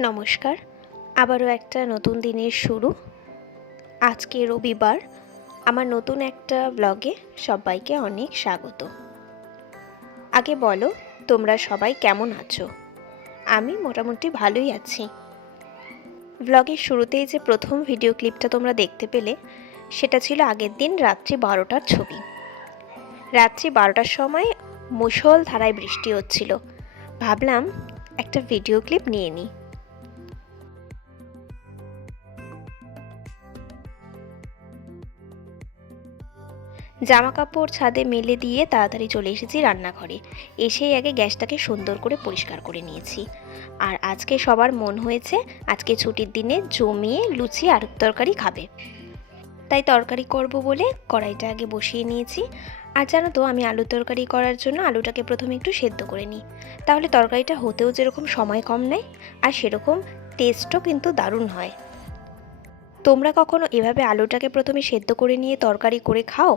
নমস্কার, আবারও একটা নতুন দিনের শুরু। আজকে রবিবার, আমার নতুন একটা ব্লগে সবাইকে অনেক স্বাগত। আগে বলো, তোমরা সবাই কেমন আছো? আমি মোটামুটি ভালোই আছি। ব্লগের শুরুতেই যে প্রথম ভিডিও ক্লিপটা তোমরা দেখতে পেলে, সেটা ছিল আগের দিন রাত্রি 12টার ছবি। রাত্রি 12টার সময় মুষলধারায় বৃষ্টি হচ্ছিল। ভাবলাম একটা ভিডিও ক্লিপ নিয়ে নিই। জামাকাপড় ছাদে মেলে দিয়ে তাড়াতাড়ি চলে এসেছি রান্নাঘরে। এসেই আগে গ্যাসটাকে সুন্দর করে পরিষ্কার করে নিয়েছি। আর আজকে সবার মন হয়েছে আজকে ছুটির দিনে জমিয়ে লুচি আলুর তরকারি খাবে, তাই তরকারি করব বলে কড়াইটা আগে বসিয়ে নিয়েছি। আর জানো তো, আমি আলুর তরকারি করার জন্য আলুটাকে প্রথমে একটু সেদ্ধ করে নিই, তাহলে তরকারিটা হতেও যেরকম সময় কম নেয় আর সেরকম টেস্টও কিন্তু দারুণ হয়। তোমরা কখনো এভাবে আলুটাকে প্রথমে সেদ্ধ করে নিয়ে তরকারি করে খাও?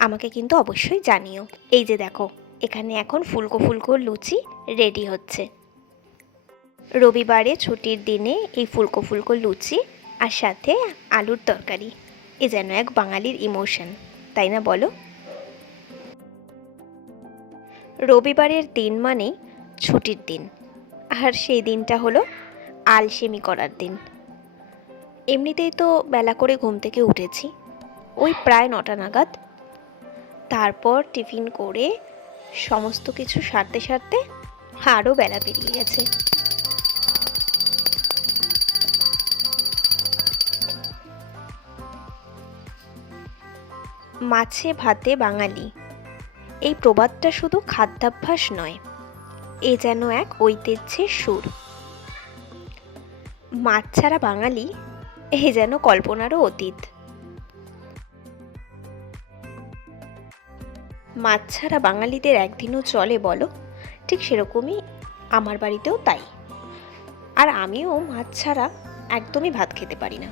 আমাকে কিন্তু অবশ্যই জানিও। এই যে দেখো, এখানে এখন ফুলকো ফুলকো লুচি রেডি হচ্ছে। রবিবারে ছুটির দিনে এই ফুলকো ফুলকো লুচি আর সাথে আলুর তরকারি, এ যেন এক বাঙালির ইমোশন, তাই না বলো? রবিবারের দিন মানেই ছুটির দিন, আর সেই দিনটা হলো আলসেমি করার দিন। এমনিতেই তো বেলা করে ঘুম থেকে উঠেছি, ওই প্রায় 9টা নাগাদ। তারপর টিফিন করে সমস্ত কিছু সারতে সারতে আরও বেলা পেরিয়ে গেছে। মাছে ভাতে বাঙালি, এই প্রবাদটা শুধু খাদ্যাভ্যাস নয়, এ যেন এক ঐতিহ্যের সুর। মাছ ছাড়া বাঙালি, এ যেন কল্পনারও অতীত। মাছ ছাড়া বাঙালিদের একদিনও চলে বলো? ঠিক সেরকমই আমার বাড়িতেও তাই। আর আমিও মাছ ছাড়া একদমই ভাত খেতে পারি না।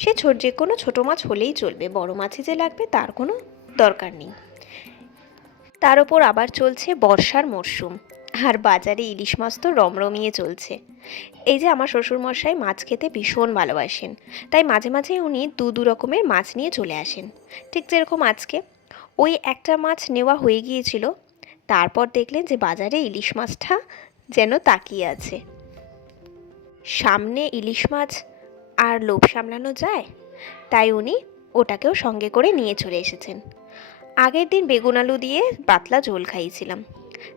সে যে কোনো ছোটো মাছ হলেই চলবে, বড় মাছই যে লাগবে তার কোনো দরকার নেই। তার ওপর আবার চলছে বর্ষার মরশুম, আর বাজারে ইলিশ মাছ তো রমরমিয়ে চলছে। এই যে আমার শ্বশুরমশাই মাছ খেতে ভীষণ ভালোবাসেন, তাই মাঝে মাঝে উনি দু রকমের মাছ নিয়ে চলে আসেন। ঠিক যেরকম আজকে ওই একটা মাছ নেওয়া হয়ে গিয়েছিল, তারপর দেখলেন যে বাজারে ইলিশ মাছটা যেন তাকিয়ে আছে। সামনে ইলিশ মাছ আর লোভ সামলানো যায়, তাই উনি ওটাকেও সঙ্গে করে নিয়ে চলে এসেছেন। আগের দিন বেগুন আলু দিয়ে পাতলা ঝোল খাইয়েছিলাম,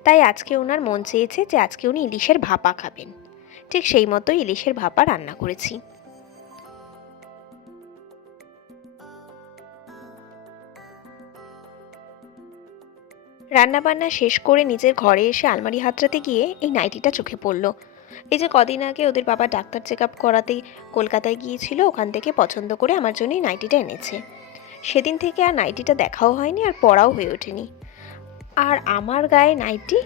তাই আজকে ওনার মন চেয়েছে যে আজকে উনি ইলিশের ভাপা খাবেন। ঠিক সেই মতো ইলিশের ভাপা রান্না করেছি। রান্নাবান্না শেষ করে নিজের ঘরে এসে আলমারি হাতড়াতে গিয়ে এই নাইটিটা চোখে পড়লো। এই যে কদিন আগে ওদের বাবা ডাক্তার চেক আপ করাতেই কলকাতায় গিয়েছিল, ওখান থেকে পছন্দ করে আমার জন্য এই নাইটিটা এনেছে। সেদিন থেকে আর নাইটিটা দেখাও হয়নি আর পরাও হয়ে ওঠেনি। আর আমার গায়ে নাইটি,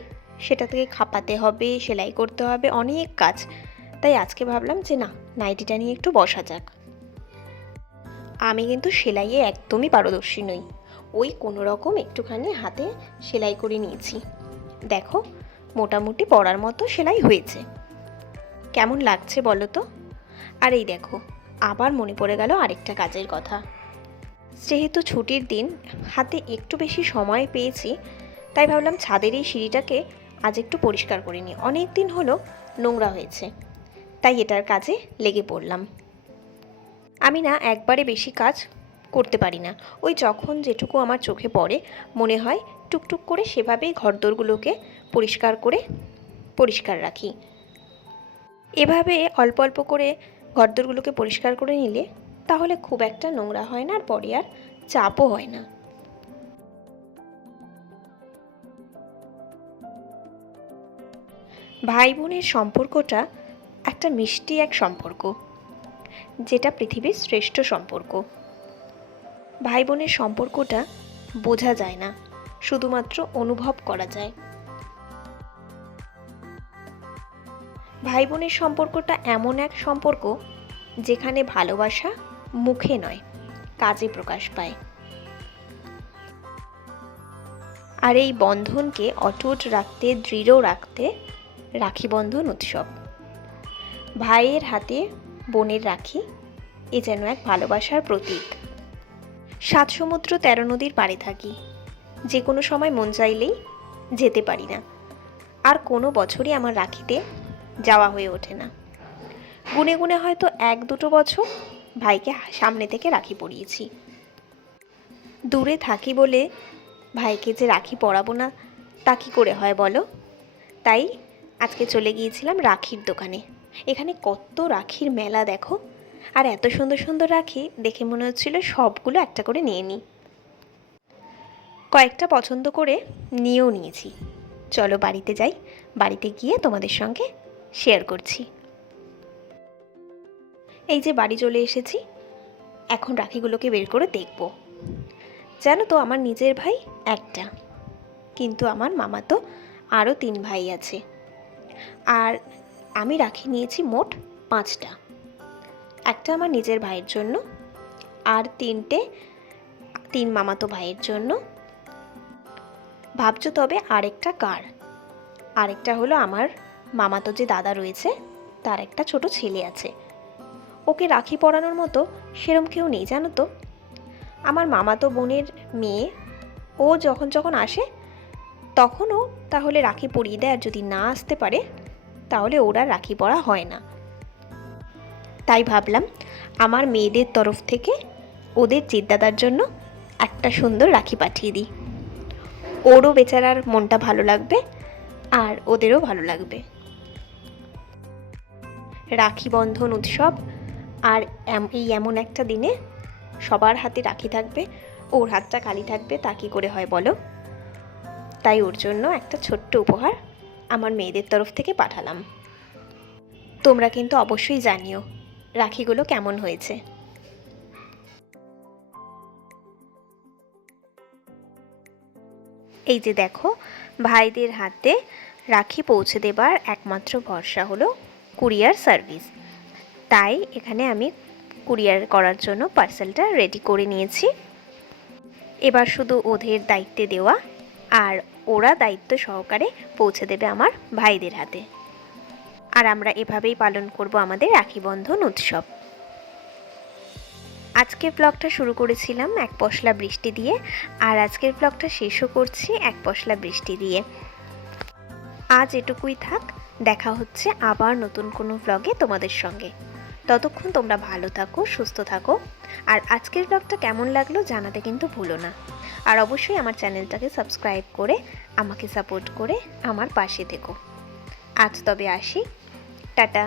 সেটা থেকে খাপাতে হবে, সেলাই করতে হবে, অনেক কাজ। তাই আজকে ভাবলাম যে না, নাইটিটা নিয়ে একটু বসা যাক। আমি কিন্তু সেলাইয়ে একদমই পারদর্শী নই, ওই কোনো রকম একটুখানি হাতে সেলাই করে নিয়েছি। দেখো, মোটামুটি পরার মতো সেলাই হয়েছে। কেমন লাগছে বলো তো? আর এই দেখো, আবার মনে পড়ে গেল আরেকটা কাজের কথা। যেহেতু ছুটির দিন, হাতে একটু বেশি সময় পেয়েছি, তাই ভাবলাম ছাদের এই সিঁড়িটাকে আজ একটু পরিষ্কার করে নিই। অনেক দিন হলো নোংরা হয়েছে, তাই এটার কাজে লেগে পড়লাম। আমি না একবারে বেশি কাজ করতে পারি না, ওই যখন যেটুকু আমার চোখে পড়ে মনে হয় টুকটুক করে সেভাবেই ঘরদোরগুলোকে পরিষ্কার রাখি। এভাবে অল্প অল্প করে ঘরদোরগুলোকে পরিষ্কার করে নিলে তাহলে খুব একটা নোংরা হয় না, আর পরে আর চাপও হয় না। ভাই বোনের সম্পর্কটা একটা মিষ্টি এক সম্পর্ক, যেটা পৃথিবীর শ্রেষ্ঠ সম্পর্ক। ভাই বোনের সম্পর্কটা বোঝা যায় না, শুধুমাত্র অনুভব করা যায়। ভাই বোনের সম্পর্কটা এমন এক সম্পর্ক যেখানে ভালোবাসা মুখে নয়, কাজে প্রকাশ পায়। আর এই বন্ধনকে অটুট রাখতে, দৃঢ় রাখতে রাখি বন্ধন উৎসব। ভাইয়ের হাতে বোনের রাখি এ যেন এক ভালোবাসার প্রতীক। 7 সমুদ্র 13 নদীর পাড়ে থাকি, যে কোনো সময় মন চাইলেই যেতে পারি না। আর কোনো বছরই আমার রাখিতে যাওয়া হয়ে ওঠে না। গুনে গুনে হয়তো 1-2 বছর ভাইকে সামনে থেকে রাখি পরিয়েছি। দূরে থাকি বলে ভাইকে যে রাখি পরাবো না তা কী করে হয় বলো? তাই আজকে চলে গিয়েছিলাম রাখির দোকানে। এখানে কত রাখির মেলা দেখো, আর এত সুন্দর সুন্দর রাখি দেখে মনে হচ্ছিল সবগুলো একটা করে নিয়ে নিই। কয়েকটা পছন্দ করে নিয়েও নিয়েছি। চলো বাড়িতে যাই, বাড়িতে গিয়ে তোমাদের সঙ্গে শেয়ার করছি। এই যে বাড়ি চলে এসেছি, এখন রাখিগুলোকে বের করে দেখব। জানো তো আমার নিজের ভাই একটা, কিন্তু আমার মামাতো আরও 3 ভাই আছে। আর আমি রাখি নিয়েছি মোট 5টা। একটা আমার নিজের ভাইয়ের জন্য, আর 3 মামাতো ভাইয়ের জন্য। ভাবছো তবে আরেকটা কার? আরেকটা হলো আমার মামাতো যে দাদা রয়েছে তার একটা ছোট ছেলে আছে। ওকে রাখি পরানোর মতো সেরম কেউ নেই জানো তো। আমার মামাতো বোনের মেয়ে, ও যখন যখন আসে তখনও তাহলে রাখি পরিয়ে দেয়, আর যদি না আসতে পারে তাহলে ওরা রাখি পরা হয় না। তাই ভাবলাম আমার মেয়েদের তরফ থেকে ওদের জিদ্দাদার জন্য একটা সুন্দর রাখি পাঠিয়ে দিই। ওরও বেচারার মনটা ভালো লাগবে আর ওদেরও ভালো লাগবে। রাখি বন্ধন উৎসব, আর এই এমন একটা দিনে সবার হাতে রাখি থাকবে, ওর হাতটা খালি থাকবে, তা কী করে হয় বলো? তাই ওর জন্য একটা ছোট্ট উপহার আমার মেয়েদের তরফ থেকে পাঠালাম। তোমরা কিন্তু অবশ্যই জানিও রাখিগুলো কেমন হয়েছে। এই যে দেখো, ভাইদের হাতে রাখি পৌঁছে দেবার একমাত্র ভরসা হলো কুরিয়ার সার্ভিস। তাই এখানে আমি কুরিয়ার করার জন্য পার্সেলটা রেডি করে নিয়েছি। এবার শুধু ওদের দায়িত্বে দেওয়া, আর ওরা দায়িত্ব সহকারে পৌঁছে দেবে আমার ভাইদের হাতে। আর আমরা এভাবেই পালন করব আমাদের রাখি বন্ধন উৎসব। আজকের ব্লগটা শুরু করেছিলাম এক পশলা বৃষ্টি দিয়ে, আর আজকের ব্লগটা শেষও করছি এক পশলা বৃষ্টি দিয়ে। আজ এটুকুই থাক, দেখা হচ্ছে আবার নতুন কোনো ব্লগে তোমাদের সঙ্গে। ততক্ষণ তোমরা ভালো থাকো, সুস্থ থাকো। আর আজকের ব্লগটা কেমন লাগলো জানাতে কিন্তু ভুলো না। আর অবশ্যই আমার চ্যানেলটাকে সাবস্ক্রাইব করে আমাকে সাপোর্ট করে আমার পাশে থেকো। আজ তবে আসি, টাটা।